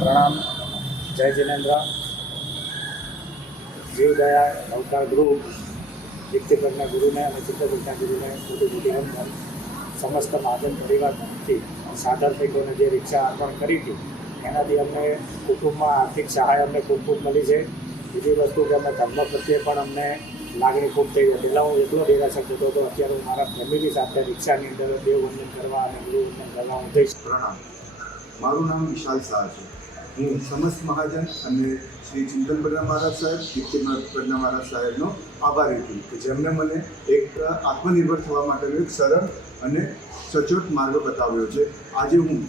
પ્રણામ. જય જિનેન્દ્ર. જીવદયા નવકાર ગ્રુપ દીપ્તિપ્રજ્ઞા ગુરુને અને ચિત્તપ્રજ્ઞા ગુરુને મોટી મોટી રમત સમસ્ત મહાજન પરિવારથી સાધર્મિકોને જે રિક્ષા અર્પણ કરી હતી એનાથી અમને કુટુંબમાં આર્થિક સહાય અમને ખૂબ ખૂબ મળી છે. બીજી વસ્તુ કે અમે ધર્મ પ્રત્યે પણ અમને લાગણી ખૂબ થઈ ગઈ. પહેલાં હું એકલો દેરાસર જતો હતો, અત્યારે હું મારા ફેમિલી સાથે રિક્ષાની અંદર દેવવંદન કરવા અને ગુરુવંદન કરવા હું જઈશ. પ્રણામ. મારું નામ વિશાલ શાહ છે. હું સમસ્ત મહાજન અને શ્રી ચિંતન પ્રજ્ઞા મહારાજ સાહેબ, દીપ્તિ પ્રજ્ઞા મહારાજ સાહેબનો આભારી છું કે જેમણે મને એક આત્મનિર્ભર થવા માટેનો એક સરળ અને સચોટ માર્ગ બતાવ્યો છે. આજે હું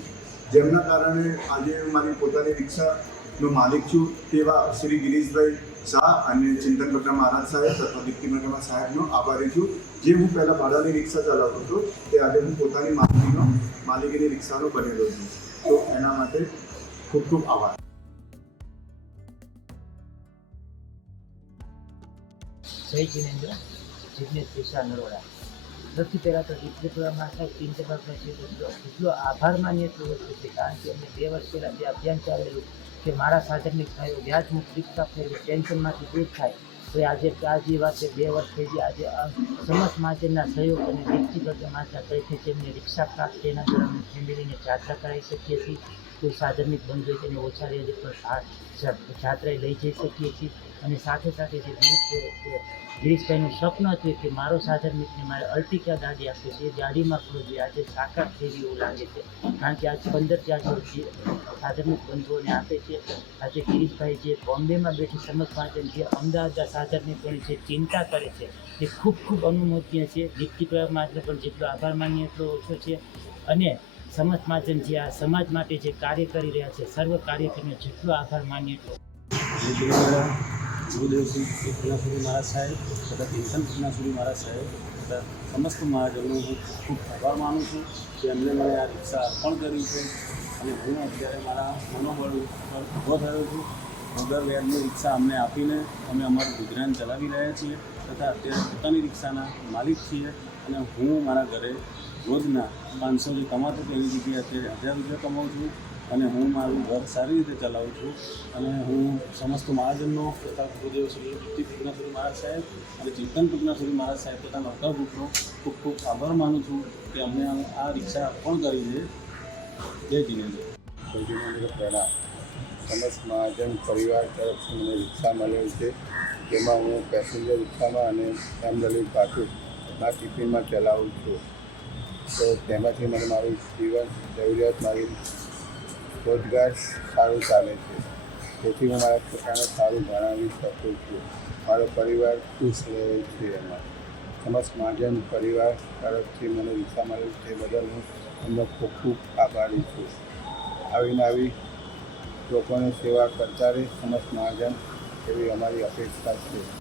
જેમના કારણે આજે મારી પોતાની રિક્ષાનો માલિક છું તેવા શ્રી ગિરીશભાઈ શાહ અને ચિંતન પ્રજ્ઞા મહારાજ સાહેબ તથા દીપ્તિ પ્રજ્ઞા સાહેબનો આભારી છું. જે હું પહેલાં ભાડાની રિક્ષા ચલાવતો હતો તે આજે હું પોતાની માલિકીની રિક્ષાનો બનેલો છું. તો એના માટે ખૂબ ખૂબ આભાર. જય જિનેન્દ્ર. જિગ્નેશ વિશાલ નરોડા. સૌથી પહેલાં તો દીપ્તિપ્રજ્ઞા સાહેબ ચિંતન એટલો આભાર માનીએ એટલું વસ્તુ છે, કારણ કે અમે 2 વર્ષ પહેલાં જે અભિયાન ચાલેલું કે મારા સાધનની થયો વ્યાજમુક્ત રિક્ષા થયું ટેન્શનમાંથી દૂર થાય, તો આજે જે વાત છે 2 વર્ષ થઈ ગયા. આજે સમસ્ત મહાજનના સહયોગ અને દીપ્તિપ્રજ્ઞા મહારાજના તરફથી જેમને રિક્ષા પ્રાપ્ત એના દ્વારા અમે ફેમિલીને યાત્રા કરાવી શકીએ છીએ. કોઈ સાધનિક બંધ હોય તેને ઓછા રેન્જ પર યાત્રાએ લઈ જઈ શકીએ છીએ. અને સાથે સાથે જે ગિરીશભાઈનું સ્વપ્ન હતું કે મારો સાધન મિત્રને મારે અલ્ટિકા ગાડી આપી છે, એ ગાડીમાં થોડું જે આજે સાકાર થઈ એવું લાગે છે, કારણ કે આજે 15 જે સાધનિક બંધુઓને આપે છે. આજે ગિરીશભાઈ જે બોમ્બેમાં બેઠી સમસ્ત મહાજન જે અમદાવાદના સાધનિકોની જે ચિંતા કરે છે તે ખૂબ ખૂબ અનુમોદનીય છે. દીપ્તિપ્રજ્ઞા મહાજનનો પણ જેટલો આભાર માનીએ એટલો ઓછો છે. અને સમસ્ત મહાજન જે આ સમાજ માટે જે કાર્ય કરી રહ્યા છે, સર્વ કાર્યકરોને જેટલો આભાર માનીએ એટલો. ગુરુદેવશ્રી પ્રજ્ઞાસુરી મહારાજ સાહેબ તથા ચિંતન પ્રજ્ઞાસુરી મહારાજ સાહેબ તથા સમસ્ત મહાજનનો હું ખૂબ આભાર માનું છું કે એમને મને આ રિક્ષા અર્પણ કર્યું છે. અને હું અત્યારે મારા મનોબળ ઉપર ઊભો થયો છું. વગર વ્યાજની રિક્ષા અમને આપીને અમે અમારું ગુજરાન ચલાવી રહ્યા છીએ તથા અત્યારે પોતાની રિક્ષાના માલિક છીએ. અને હું મારા ઘરે રોજના 500 જે કમાતો હતો એની જગ્યાએ અત્યારે 1000 રૂપિયા કમાઉં છું. અને હું મારું ઘર સારી રીતે ચલાવું છું. અને હું સમસ્ત મહાજનનો તથા ગુરુદેવ શ્રી દીપ્તિ પ્રજ્ઞાસુરી મહારાજ સાહેબ અને ચિંતન પ્રજ્ઞાસુરી મહારાજ સાહેબ તથા નવકાર ગ્રુપનો ખૂબ ખૂબ આભાર માનું છું કે અમને આ રિક્ષા અર્પણ કરી છે. જય જિનેન્દ્ર. જય જિનેન્દ્ર. પ્રણામ. સમસ્ત મહાજન પરિવાર તરફથી મને રિક્ષા મળેલ છે, જેમાં હું પેસેન્જર રિક્ષામાં અને એમડબલ્યુ પાટુના ટિફિનમાં ચલાવું છું. તો તેમાંથી મને મારું જીવન જરૂરિયાત મારી રોજગાર સારું ચાલે છે, તેથી હું મારા પોતાને સારું ભણાવી શકું છું. મારો પરિવાર ખુશ રહે છે. એમાં સમસ્ત મહાજન પરિવાર તરફથી મને રિક્ષા મળેલ તે બદલ હું એમનો ખૂબ ખૂબ આભારી છું. આવી લોકોને સેવા કરતા રહે સમસ્ત મહાજન, એવી અમારી અપેક્ષા છે.